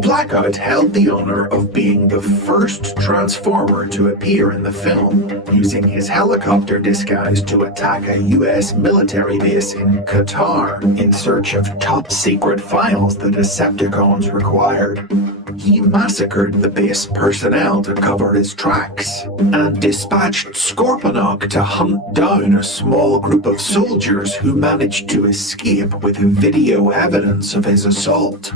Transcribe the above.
Blackout held the honor of being the first Transformer to appear in the film, using his helicopter disguise to attack a US military base in Qatar in search of top-secret files the Decepticons required. He massacred the base personnel to cover his tracks, and dispatched Scorponok to hunt down a small group of soldiers who managed to escape with video evidence of his assault.